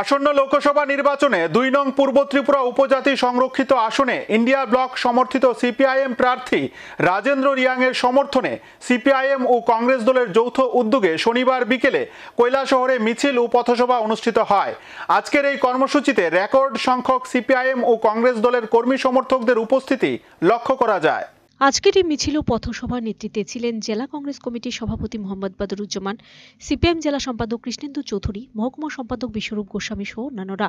আসন্ন লোকসভা নির্বাচনে ২ নং পূর্ব ত্রিপুরা উপজাতি সংরক্ষিত আসনে ইন্ডিয়া ব্লক সমর্থিত সিপিআইএম প্রার্থী রাজেন্দ্র রিয়াংয়ের সমর্থনে সিপিআইএম ও কংগ্রেস দলের যৌথ উদ্যোগে শনিবার বিকেলে কৈলাসহরে মিছিল ও পথসভা অনুষ্ঠিত হয়। আজকের এই কর্মসূচিতে রেকর্ড সংখ্যক সিপিআইএম ও কংগ্রেস দলের কর্মী সমর্থকদের উপস্থিতি লক্ষ্য করা যায়। আজকের এই মিছিল ও পথসভার নেতৃত্বে ছিলেন জেলা কংগ্রেস কমিটির সভাপতি মোহাম্মদ বদরুজ্জামান, সিপিএম জেলা সম্পাদক কৃষ্ণেন্দু চৌধুরী, মহকুমা সম্পাদক বিশ্বরূপ গোস্বামী সহ অন্যান্যরা।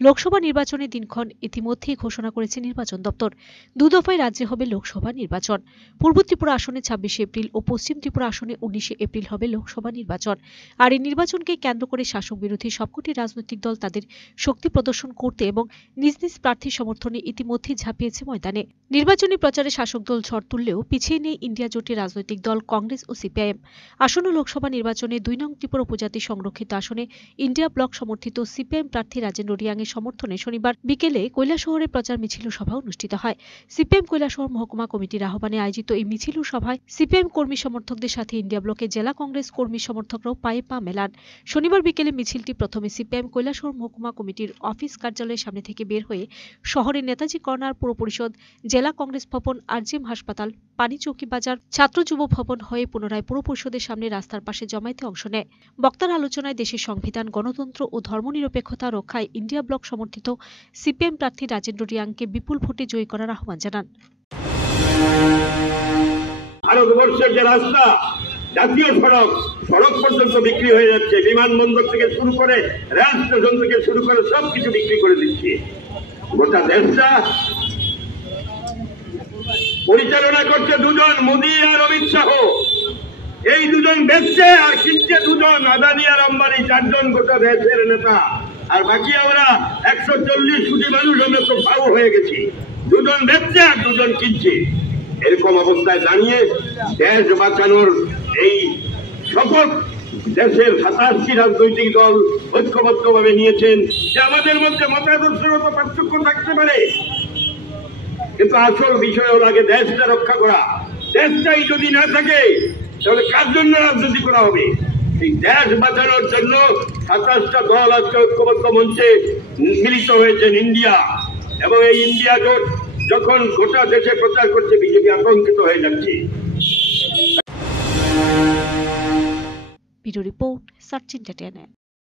লোকসভা নির্বাচনের দিনক্ষণ ইতিমধ্যেই ঘোষণা করেছে নির্বাচন দপ্তর। দুদফায় রাজ্যে হবে লোকসভা নির্বাচন। পূর্ব ত্রিপুরা আসনে ২৬ এপ্রিল ও পশ্চিম ত্রিপুরা আসনে ১৯ এপ্রিল হবে লোকসভা নির্বাচন। আর এই নির্বাচনকে কেন্দ্র করে শাসক বিরোধী সবকটি রাজনৈতিক দল তাদের শক্তি প্রদর্শন করতে এবং নিজ নিজ প্রার্থীর সমর্থনে ইতিমধ্যেই ঝাঁপিয়েছে ময়দানে। নির্বাচনী প্রচারে শাসক দল ঝড় তুললেও পিছিয়ে নেই ইন্ডিয়া জোটের রাজনৈতিক দল কংগ্রেস ও সিপিআইএম। আসন্ন লোকসভা নির্বাচনে ২ নং ত্রিপুরা উপজাতি সংরক্ষিত আসনে ইন্ডিয়া ব্লক সমর্থিত সিপিআইএম প্রার্থী রাজেন্দ্র রিয়াংয়ের সমর্থনে শনিবার বিকেলে কৈলাসহরে প্রচার মিছিল ও সভা অনুষ্ঠিত হয়। সিপিএম কৈলাসহর মহকুমা কমিটির আহ্বানে আয়োজিত এই মিছিল ও সভায় সিপিআইএম কর্মী সমর্থকদের সাথে ইন্ডিয়া ব্লকের জেলা কংগ্রেস কর্মী সমর্থকরাও পায়ে পা মেলান। শনিবার বিকেলে মিছিলটি প্রথমে সিপিআইএম কৈলাসহর মহকুমা কমিটির অফিস কার্যালয়ের সামনে থেকে বের হয়ে শহরের নেতাজি কর্নার পুর পরিষদ, জেলা কংগ্রেস ভবন, আরজিএম হাসপাতাল, পানি চৌকি বাজার, ছাত্র যুব ভবন হয়ে পুনরায় পুর পরিষদের সামনে রাস্তার পাশে জমায়েতে অংশ নেয়। বক্তার আলোচনায় দেশের সংবিধান, গণতন্ত্র ও ধর্মনিরপেক্ষতা রক্ষায় ইন্ডিয়া ব্লক সমর্থিত সিপিএম প্রার্থী রাজেন্দ্র রিয়াংকে বিপুল ভোটে জয়ী করার আহ্বান জানান। ভারতবর্ষের যে রাস্তা, জাতীয় সড়ক পর্যন্ত বিক্রি হয়ে যাচ্ছে, বিমানবন্দর থেকে শুরু করে রেল স্টেশন থেকে শুরু করে সবকিছু বিক্রি করে দিচ্ছে। গোটা দেশটা পরিচালনা করছে দুজন, মোদী আর অমিত শাহ। এই দুজন বেচছে আর কিনছে দুজন, আদানি আর আম্বানি, চারজন গোটা দেশের নেতা। আর বাকি আমরা ১৪০ কোটি মানুষ আমরা তো ভাও হয়ে গেছি। দুজন বেচছে আর দুজন কিনছে। এরকম অবস্থায় দাঁড়িয়ে দেশ বাঁচানোর এই শপথ দেশের ২৭টি রাজনৈতিক দল ঐক্যবদ্ধভাবে নিয়েছেন। যে আমাদের মধ্যে মতাদর্শগত পার্থক্য থাকতে পারে, কিন্তু আসল বিষয় হল আগে দেশটা রক্ষা করা। দেশটাই যদি না থাকে তাহলে কার জন্য রাজনীতি করা হবে? এই দেশ বাঁচানোর জন্য ২৭টা দল আজকে ঐক্যবদ্ধ মঞ্চে মিলিত হয়েছেন ইন্ডিয়া। এবং এই ইন্ডিয়া জোট যখন গোটা দেশে প্রচার করছে, বিজেপি আতঙ্কিত হয়ে যাচ্ছে। Bureau report, search entertainment.